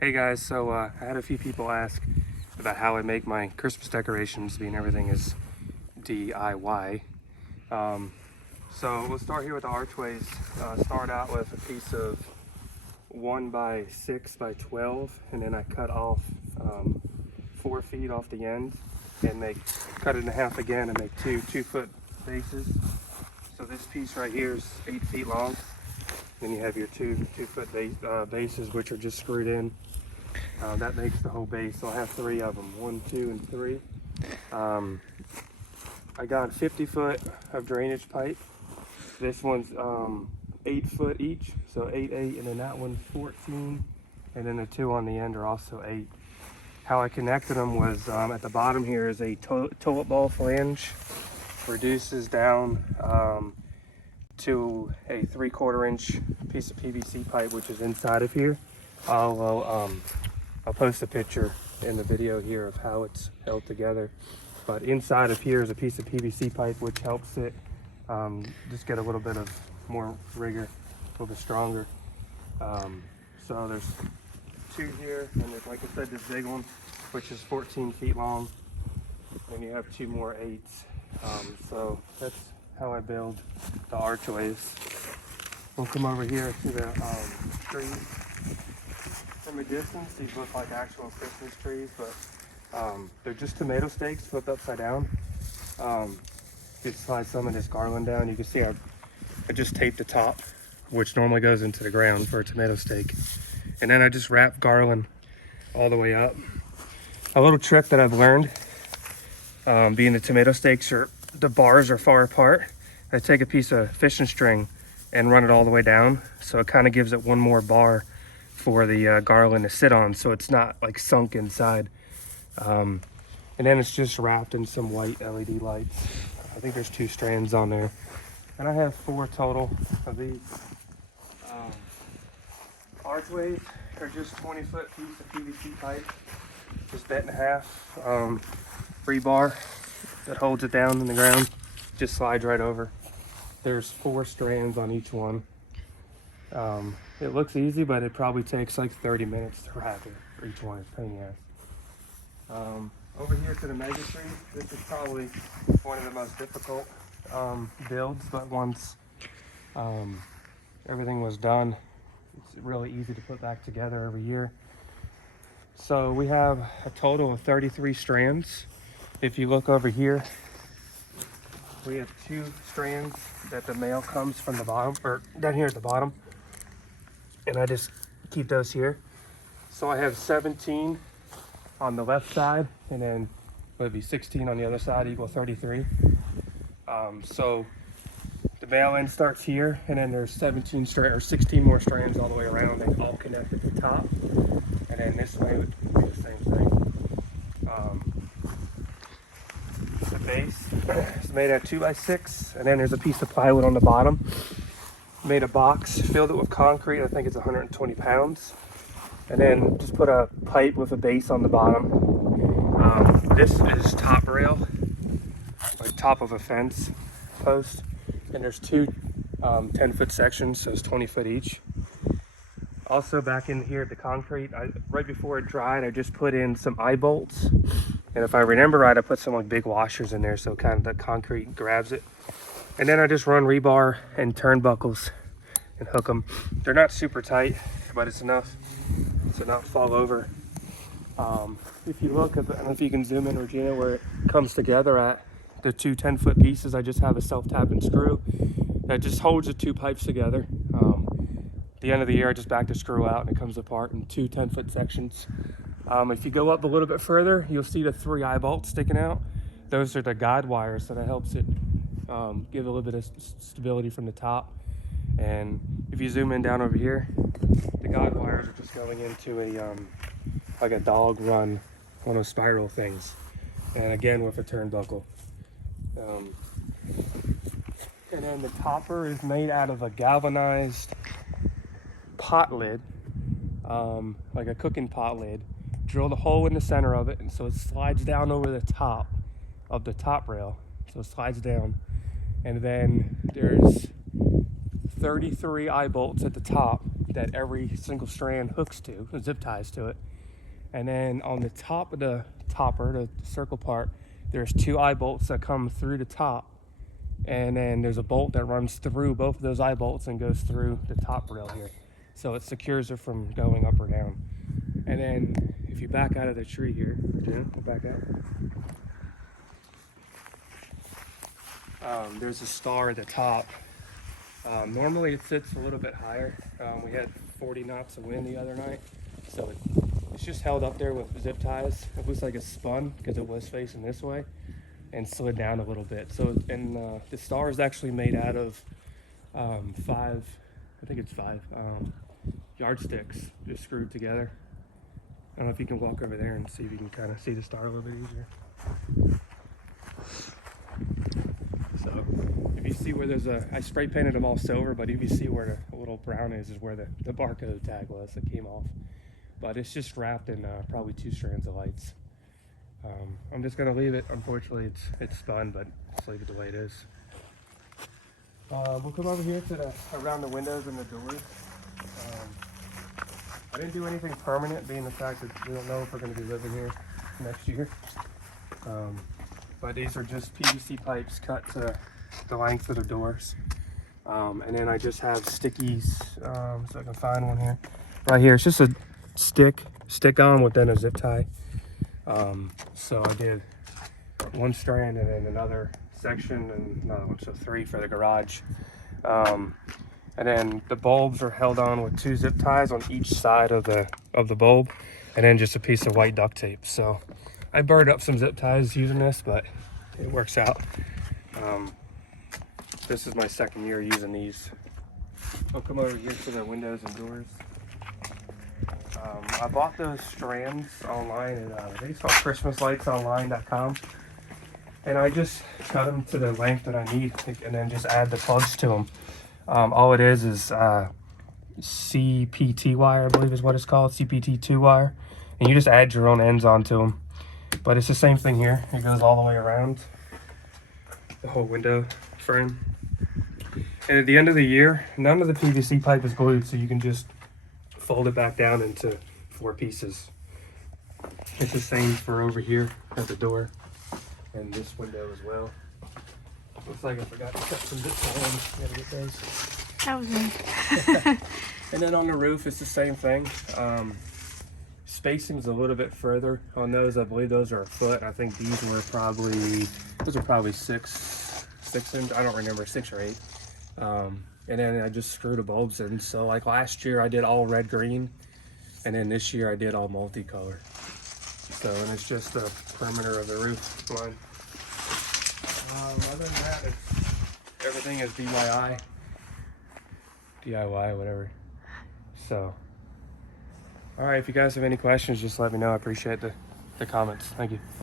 Hey guys, so I had a few people ask about how I make my Christmas decorations, being everything is DIY. So we'll start here with the archways. Start out with a piece of 1 by 6 by 12, and then I cut off 4 feet off the end and cut it in half again and make two 2-foot bases. So this piece right here is 8 feet long. Then you have your two 2-foot bases, which are just screwed in. That makes the whole base. So I have 3 of them, 1, 2, and 3. I got 50 foot of drainage pipe. This one's 8 foot each, so 8, 8, and then that one's 14, and then the 2 on the end are also 8. How I connected them was at the bottom here is a toilet bowl flange, reduces down to a 3/4 inch piece of PVC pipe, which is inside of here. I'll post a picture in the video here of how it's held together. But inside of here is a piece of PVC pipe, which helps it just get a little bit of more rigor, a little bit stronger. So there's 2 here, and there's, like I said, this big one, which is 14 feet long. And you have 2 more 8s. So that's how I build the archways. We'll come over here to the trees. From a distance, these look like actual Christmas trees, but they're just tomato stakes flipped upside down. Just slide some of this garland down. You can see I just taped the top, which normally goes into the ground for a tomato stake. And then I just wrap garland all the way up. A little trick that I've learned, being the tomato stakes the bars are far apart, I take a piece of fishing string and run it all the way down. So it kind of gives it one more bar for the garland to sit on, so it's not like sunk inside. And then it's just wrapped in some white LED lights. I think there's 2 strands on there. And I have 4 total of these. Archways are just 20-foot piece of PVC pipe, just bent in half. Rebar that holds it down in the ground, just slides right over. There's 4 strands on each one. It looks easy, but it probably takes like 30 minutes to wrap it for each one. It's a pain in the ass. Over here to the mega tree, this is probably one of the most difficult builds, but once everything was done, it's really easy to put back together every year. So we have a total of 33 strands. If you look over here, we have 2 strands that the male comes from the bottom, or down here at the bottom. And I just keep those here. So I have 17 on the left side, and then would be 16 on the other side, equal 33. So the male end starts here, and then there's 16 more strands all the way around. They all connect at the top, and then this way would be the same thing. The base is made out of 2 by 6, and then there's a piece of plywood on the bottom. Made a box, filled it with concrete. I think it's 120 pounds. And then just put a pipe with a base on the bottom. This is top rail, like top of a fence post. And there's 2 10-foot sections, so it's 20 foot each. Also back in here at the concrete, right before it dried, I just put in some eye bolts. And if I remember right, I put some like big washers in there, so kind of the concrete grabs it. And then I just run rebar and turnbuckles and hook them. They're not super tight, but it's enough to not fall over. If you look, I don't know if you can zoom in, Regina, where it comes together at the 2 10-foot pieces, I just have a self-tapping screw that just holds the 2 pipes together. At the end of the year, I just back the screw out and it comes apart in 2 10-foot sections. If you go up a little bit further, you'll see the 3 eye bolts sticking out. Those are the guide wires, so that helps it give a little bit of stability from the top. And if you zoom in down over here, the guide wires are just going into a like a dog run, one of those spiral things, and again with a turnbuckle. And then the topper is made out of a galvanized pot lid, like a cooking pot lid. Drilled a hole in the center of it, and so it slides down over the top of the top rail. So it slides down, and then there's 33 eye bolts at the top that every single strand hooks to, zip ties to it. And then on the top of the topper, the circle part, there's 2 eye bolts that come through the top. And then there's a bolt that runs through both of those eye bolts and goes through the top rail here. So it secures it from going up or down. And then if you back out of the tree here, Jim, we'll back out. There's a star at the top. Normally it sits a little bit higher. We had 40 knots of wind the other night. So it's just held up there with zip ties. It looks like it's spun because it was facing this way and slid down a little bit. So, and the star is actually made out of 5 yardsticks just screwed together. I don't know if you can walk over there and see if you can kind of see the star a little bit easier. So if you see where there's I spray painted them all silver, but if you see where the little brown is where the barcode tag was that came off. But it's just wrapped in probably 2 strands of lights. I'm just gonna leave it. Unfortunately, it's spun, but just leave it the way it is. We'll come over here to around the windows and the doors. I didn't do anything permanent, being the fact that we don't know if we're going to be living here next year. But these are just PVC pipes cut to the length of the doors. And then I just have stickies, so I can find one here. Right here, it's just a stick on within a zip tie. So I did 1 strand and then another section and another one, so 3 for the garage. And then the bulbs are held on with 2 zip ties on each side of the bulb, and then just a piece of white duct tape. So I burned up some zip ties using this, but it works out. This is my 2nd year using these. I'll come over here to the windows and doors. I bought those strands online at they sell christmaslightsonline.com, and I just cut them to the length that I need, and then just add the plugs to them. All it is CPT wire, I believe is what it's called, CPT2 wire, and you just add your own ends onto them. But it's the same thing here. It goes all the way around the whole window frame. And at the end of the year, none of the PVC pipe is glued, so you can just fold it back down into 4 pieces. It's the same for over here at the door and this window as well. Looks like I forgot to cut some zip ties. Gotta get those. That was me. And then on the roof, it's the same thing. Spacing's a little bit further on those. I believe those are a foot. I think these were probably 6 inch. I don't remember, 6 or 8. And then I just screwed the bulbs in. So like last year I did all red green, and then this year I did all multicolor. So, and it's just the perimeter of the roof line. Other than that, everything is DIY, whatever. So, all right, if you guys have any questions, just let me know. I appreciate the comments. Thank you.